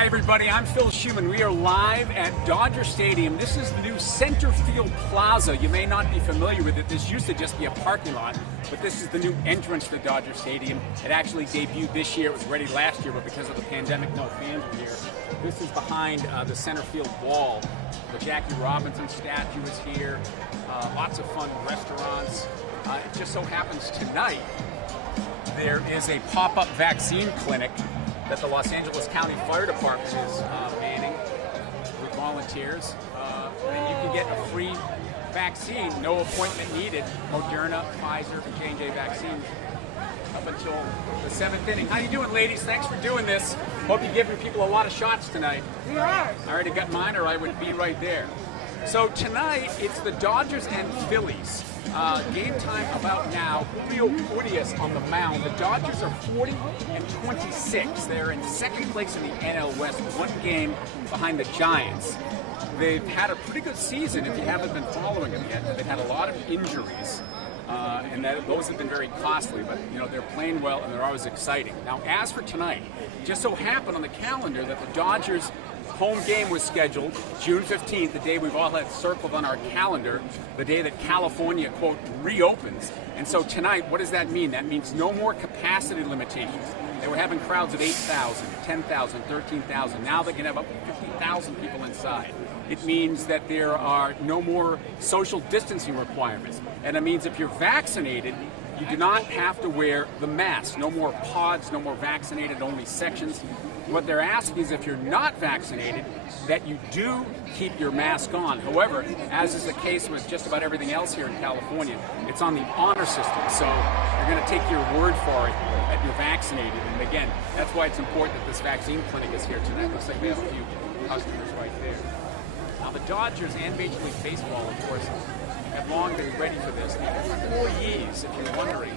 Hi everybody, I'm Phil Shuman. We are live at Dodger Stadium. This is the new center field plaza. You may not be familiar with it. This used to just be a parking lot, but this is the new entrance to Dodger Stadium. It actually debuted this year. It was ready last year, but because of the pandemic, no fans were here. This is behind the center field wall. The Jackie Robinson statue is here. Lots of fun restaurants. It just so happens tonight there is a pop-up vaccine clinic that the Los Angeles County Fire Department is manning with volunteers. And you can get a free vaccine, no appointment needed. Moderna, Pfizer, and J&J vaccines up until the 7th inning. How you doing, ladies? Thanks for doing this. Hope you're giving people a lot of shots tonight. We are. I already got mine, or I would be right there. So tonight, it's the Dodgers and Phillies. Game time about now. Julio Urias on the mound. The Dodgers are 40-26. They're in second place in the NL West, one game behind the Giants. They've had a pretty good season if you haven't been following them yet. They've had a lot of injuries, and those have been very costly, but they're playing well and they're always exciting. Now, as for tonight, just so happened on the calendar that the Dodgers home game was scheduled June 15th, the day we've all had circled on our calendar, the day that California, quote, reopens. And so tonight, what does that mean? That means no more capacity limitations. They were having crowds of 8,000, 10,000, 13,000. Now they can have up to 50,000 people inside. It means that there are no more social distancing requirements. And it means if you're vaccinated, you do not have to wear the mask. No more pods, no more vaccinated only sections. What they're asking is if you're not vaccinated, that you do keep your mask on. However, as is the case with just about everything else here in California, it's on the honor system. So you're going to take your word for it that you're vaccinated. And again, that's why it's important that this vaccine clinic is here tonight. Looks like we have a few customers right there. Now the Dodgers and Major League Baseball, of course, have long been ready for this. The employees, if you're wondering,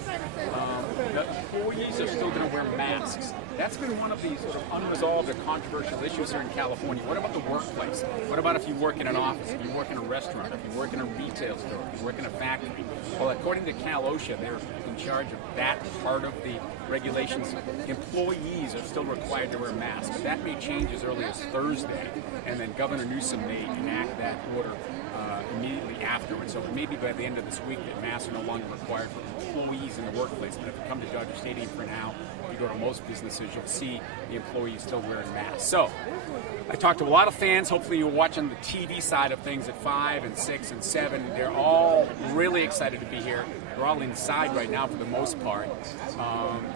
the employees are still going to wear masks. That's been one of the sort of unresolved or controversial issues here in California. What about the workplace? What about if you work in an office, if you work in a restaurant, if you work in a retail store, if you work in a factory? Well, according to Cal OSHA, they're in charge of that part of the regulations. Employees are still required to wear masks, but that may change as early as Thursday, and then Governor Newsom may enact that order immediately afterwards. So it may be by the end of this week that masks are no longer required for employees in the workplace. But if you come to Dodger Stadium for now, if you go to most businesses, you'll see the employees still wearing masks. So I talked to a lot of fans. Hopefully you're watching the TV side of things at 5 and 6 and 7. They're all really excited to be here. They're all inside right now for the most part.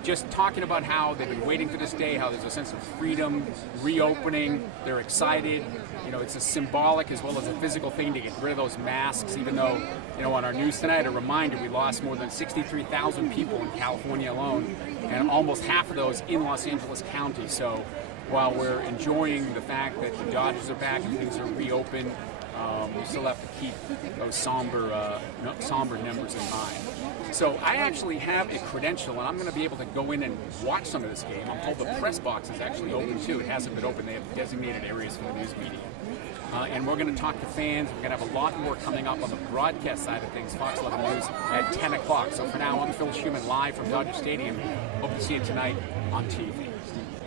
Just talking about how they've been waiting for this day, how there's a sense of freedom, reopening. They're excited. It's a symbolic as well as a physical thing to get rid of those masks, even though, on our news tonight, a reminder, we lost more than 63,000 people in California alone, and almost half of those in Los Angeles County. So while we're enjoying the fact that the Dodgers are back and things are reopened, we still have to keep those somber numbers in mind. So I actually have a credential, and I'm going to be able to go in and watch some of this game. I'm told the press box is actually open too. It hasn't been open. They have designated areas for the news media. And we're going to talk to fans. We're going to have a lot more coming up on the broadcast side of things, Fox 11 News at 10 o'clock. So for now, I'm Phil Shuman, live from Dodger Stadium. Hope to see you tonight on TV.